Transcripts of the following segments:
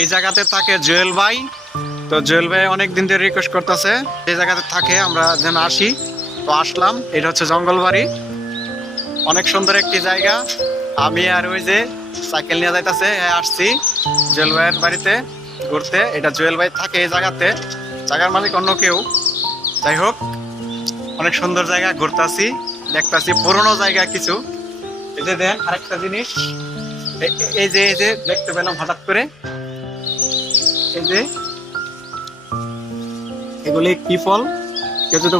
এই জায়গাতে থাকে জুয়েল ভাই। তো জুয়েল ভাই অনেক দিন ধরে রিকোয়েস্ট করতেছে এই জায়গাতে থাকে আমরা যেন আসি, তো আসলাম। এটা হচ্ছে জঙ্গলবাড়ি, অনেক সুন্দর একটি জায়গা। আমি আর ওই যে সাইকেল নিয়ে যাইতেছে আসছি জুয়েল ভাইয়ের বাড়িতে ঘুরতে। এটা জুয়েল ভাই থাকে এই জায়গাতে, জায়গার মালিক অন্য কেউ। যাই হোক, অনেক সুন্দর জায়গা, ঘুরতেছি, দেখতেছি পুরোনো জায়গা কিছু। এই যে দেন আরেকটা জিনিস, এই যে দেখতে পেলাম হঠাৎ করে, এই যে এগুলি কি ফল, কেউ যদি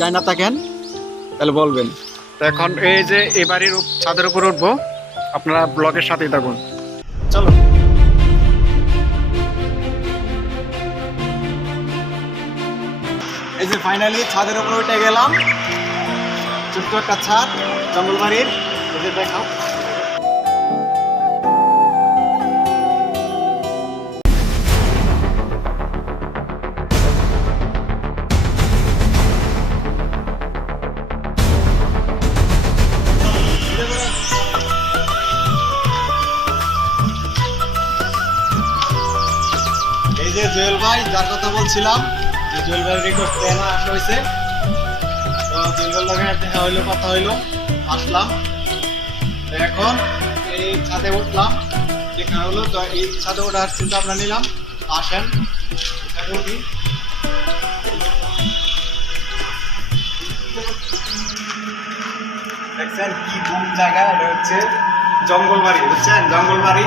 যায় না থাকেন তাহলে বলবেন। তো এখন এই যে এই বাড়ির ছাদের উপর উঠবো, আপনারা ব্লগের সাথেই থাকুন, চলো। এই যে ফাইনালি ছাদের উপর উঠে গেলাম, ছোট্ট একটা ছাদ জঙ্গলবাড়ির। এই যে দেখাও, এই যে জুয়েল ভাই যার কথা বলছিলাম, যে জুয়েল ভাই রিকোয়েস্ট করে আসা হয়েছে। তো জুয়েল ভাই দেখা হইলো, কথা হইলো, আসলাম। এখন এই ছাদে উঠলাম, দেখা হলো। তো এই ছাদে ওঠার চিন্তা ভাবনা নিলাম, আসেন উঠি। দেখছেন কি ঘুম জায়গা, এটা হচ্ছে জঙ্গলবাড়ি, বুঝছেন? জঙ্গলবাড়ি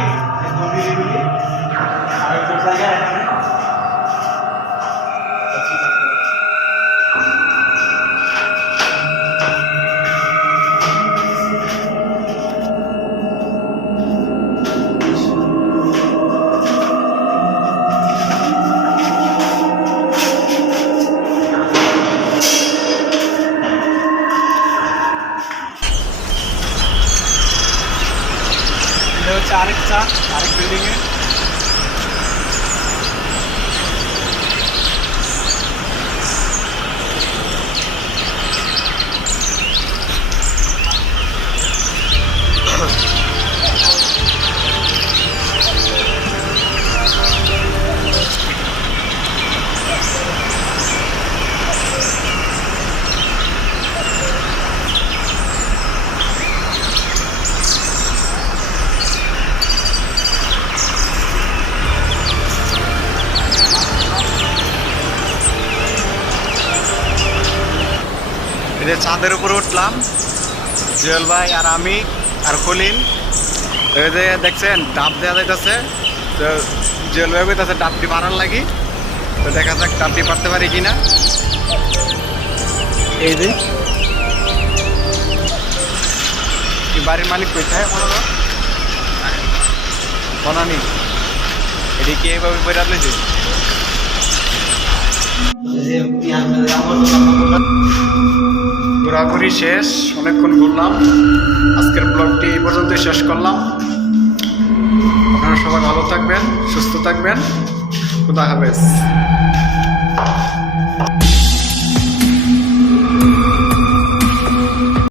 হচ্ছে আরেক বিল্ডিং এ। এই যে ছাদের উপরে উঠলাম, জুয়েল ভাই আর আমি আর কলিন। এই যে দেখছেন ডাব দেওয়া যাইতেছে, তো জুয়েল ভাই কইতাছে ডাবটি মারার লাগি। তো দেখা যাক ডাবটি পারতে পারি কিনা। এই যে বাড়ির মালিক কোথায় বনানি, এদিকে এইভাবে বেরাত লেছে। ঘোরাঘুরি শেষ, অনেকক্ষণ ঘুরলাম। আজকের ব্লগটি এই পর্যন্তই শেষ করলাম। আপনারা সবাই ভালো থাকবেন, সুস্থ থাকবেন। খুদা হাফেজ।